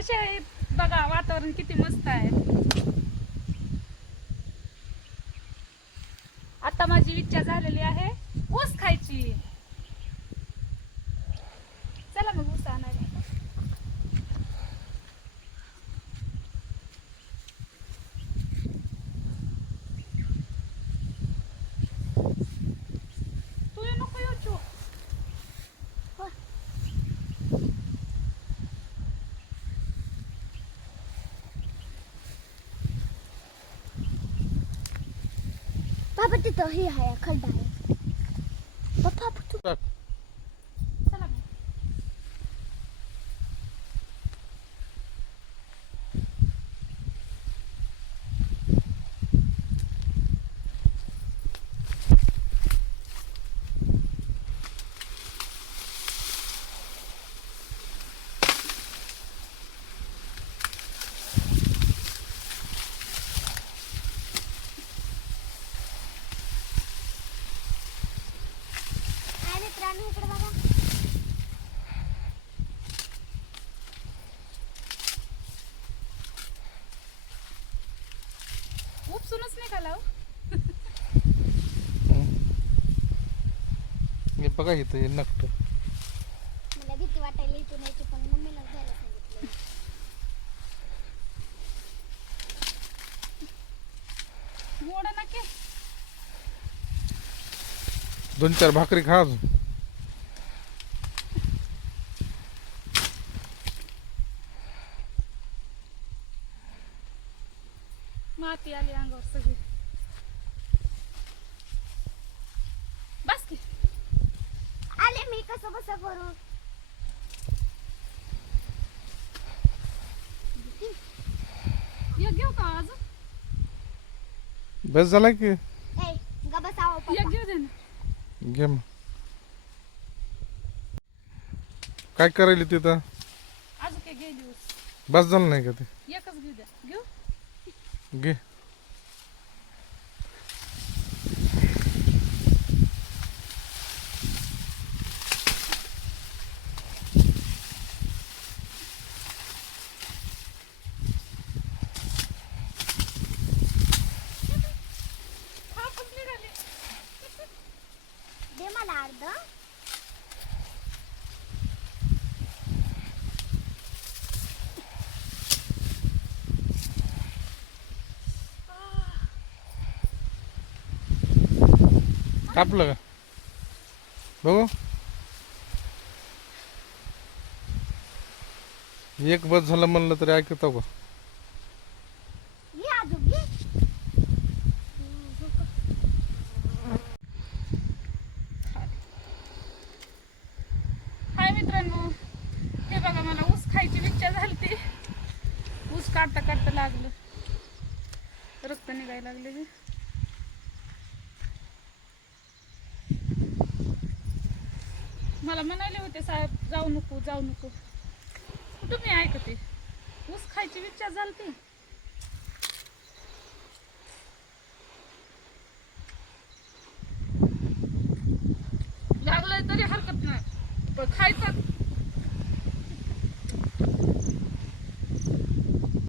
कसे आहेत बघा, वातावरण किती मस्त आहे. आता माझी इच्छा झालेली आहे ऊस खायची. चला मग ऊस आणायला. तू ये नको येऊ चो. पापा तिथं हे आहे खड्डा आहे. पप्पा तू चला मग. आणि मित्रांनो इकडे बघा. उपसूनच निघाला हो. हे बघा इथं हे नकट. मला भीती वाटायला इथून यायची पण मम्मीला जायला सांगितलं. गोड नके. 2-4 भाकरी खा अजून. माती आली अंगावर सगळी. बस की. आले मी कसं बसं करू. एक घेऊ का आज? बस झाला की ए ग बसावं एक पप्पा. घेऊ दे ना. घे मग. काय करायला तिथं? अजून काय घे दिवस. बस झालं नाही का ते? एकच घेऊ द्या. घेऊ. घे. थापच निघाली. दे मला अर्ध. कापलं का? बघू. एक बस झालं म्हणलं तरी ऐकतो का? घे अजून घे. हाय मित्रांनो, हे बघा मला ऊस खायची इच्छा झाली. ऊस काढता काढता लागलं, रक्त निघायला लागले. हे मला म्हणाले होते साहेब जाऊ नको जाऊ नको. कुठं मी ऐकते. ऊस खायची इच्छा झाली. लागलंय तरी हरकत नाही, पण खायचं.